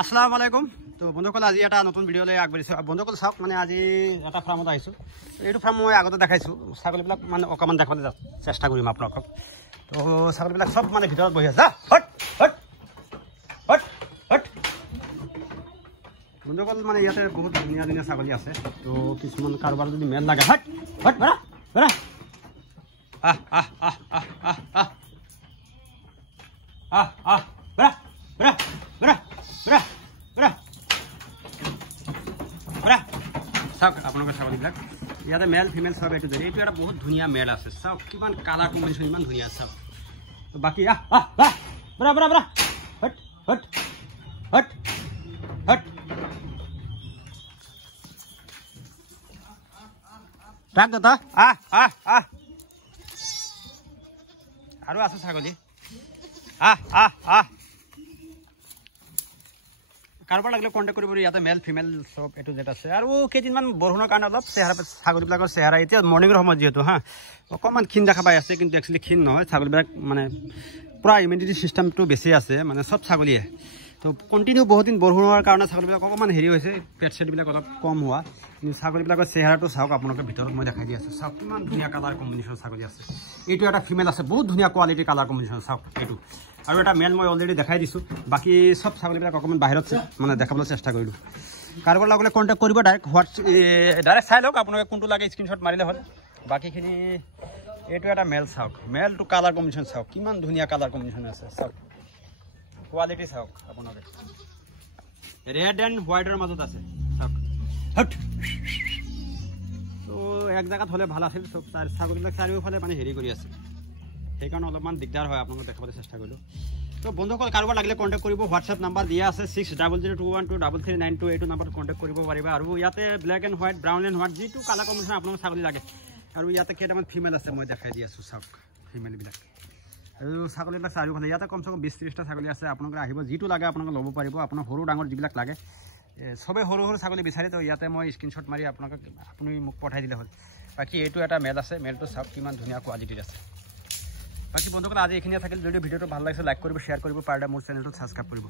আসসালামু আলাইকুম। তো বন্ধুসকল আজি এটা নতুন ভিডিঅ'লৈ আগবাঢ়িছোঁ। বন্ধুসকল চাওক, মানে আজি এটা ফাৰ্মত আহিছোঁ। এইটো ফাৰ্ম মই আগতে দেখাইছোঁ। ছাগলীবিলাক মানে অকণমান দেখাবলৈ চেষ্টা কৰিম আপোনালোকক। তো ছাগলীবিলাক চব মানে ভিতৰত বহি আছে। বন্ধুসকল মানে ইয়াতে বহুত ধুনীয়া ধুনীয়া ছাগলী আছে। তো কিছুমান কাৰোবাৰ যদি মেল লাগে চাওক আপোনালোকৰ ছাগলীবিলাক ইয়াতে মেল ফিমেল চব এইটো ধৰি এইটো এটা বহুত ধুনীয়া মেল আছে। চাওক কিমান কালাৰ কম্বিনেশ্যন ইমান ধুনীয়া। চাওক বাকী ৰাখ দাদা আৰু আছে ছাগলী। কাৰোবাৰ লাগিলে কণ্টেক্ট কৰিব। ইয়াতে মেল ফিমেল চব এইটো জেট আছে। আৰু কেইদিনমান বৰষুণৰ কাৰণে অলপ ছাগলীবিলাকৰ চেহেৰা এতিয়া মৰ্ণিঙৰ সময়ত যিহেতু অকণমান ক্ষীণ দেখা পাই আছে, কিন্তু একচুৱেলি ক্ষীণ নহয়। ছাগলীবিলাক মানে পূৰা ইমিউনিটি ছিষ্টেমটো বেছি আছে, মানে চব ছাগলীয়ে। তো কণ্টিনিউ বহুত দিন বৰষুণৰ কাৰণে ছাগলীবিলাক অকণমান হেৰি হৈছে, পেট চেটবিলাক অলপ কম হোৱা। কিন্তু ছাগলীবিলাকৰ চেহেৰাটো চাওক আপোনালোকে ভিতৰত মই দেখাই দি আছোঁ। চাওক কিমান ধুনীয়া কালাৰ কম্বিনেশ্যন ছাগলী আছে। এইটো এটা ফিমেল আছে, বহুত ধুনীয়া কোৱালিটিৰ কালাৰ কম্বিনেশ্যন। চাওক এইটো আৰু এটা মেল মই অলৰেডি দেখাই দিছোঁ। বাকী চব ছাগলীবিলাক অকণমান বাহিৰত মানে দেখাবলৈ চেষ্টা কৰিলোঁ। কাৰোবাৰ লাগিলে কণ্টেক্ট কৰিব, ডাইৰেক্ট চাই লওক আপোনালোকে কোনটো লাগে, স্ক্ৰীনশ্বট মাৰিলে হ'ল। বাকীখিনি এইটো এটা মেল চাওক, মেলটো কালাৰ কম্বিনেশ্যন চাওক কিমান ধুনীয়া কালাৰ কম্বিনেশ্যন আছে। চাওক কোৱালিটি চাওক আপোনালোকে, ৰেড এণ্ড হোৱাইটৰ মাজত আছে। চাওক তো এক জেগাত হ'লে ভাল আছিল। চব ছাগলীবিলাক চাৰিওফালে মানে হেৰি কৰি আছে, সেইকাৰণে অলপমান দিগদাৰ হয়। আপোনালোকে দেখাবলৈ চেষ্টা কৰিলোঁ। তো বন্ধুসকল কাৰোবাৰ লাগিলে কণ্টেক্ট কৰিব। হোৱাটছএপ নাম্বাৰ দিয়া আছে 6002123392। এইটো নাম্বাৰত কণ্টেক্ট কৰিব পাৰিবা। আৰু ইয়াতে black and white, brown and white যিটো কালাৰ কম্বিনেশ্যন আপোনালোকৰ ছাগলী লাগে। আৰু ইয়াতে কেইটামান ফিমেল আছে, মই দেখাই দি আছোঁ। চাওক ফিমেলবিলাক আৰু ছাগলীবিলাক চাৰিওফালে ইয়াতে কমচে কম 20-30টা ছাগলী আছে। আপোনালোকে আহিব, যিটো লাগে আপোনালোকে ল'ব পাৰিব। আপোনাৰ সৰু ডাঙৰ যিবিলাক লাগে চবেই সৰু সৰু ছাগলী বিচাৰে। তো ইয়াতে মই স্ক্ৰীনশ্বট মাৰি আপুনি মোক পঠাই দিলে হ'ল। বাকী এইটো এটা মেল আছে, মেলটো চাওক কিমান ধুনীয়া কোৱালিটিৰ আছে। বাকী বন্ধুসকল আজি এইখিনিয়ে থাকিল। যদি ভিডিঅ'টো ভাল লাগিছে লাইক কৰিব, শ্বেয়াৰ কৰিব, পাৰিলে মোৰ চেনেলটো ছাবস্ক্ৰাইব কৰিব।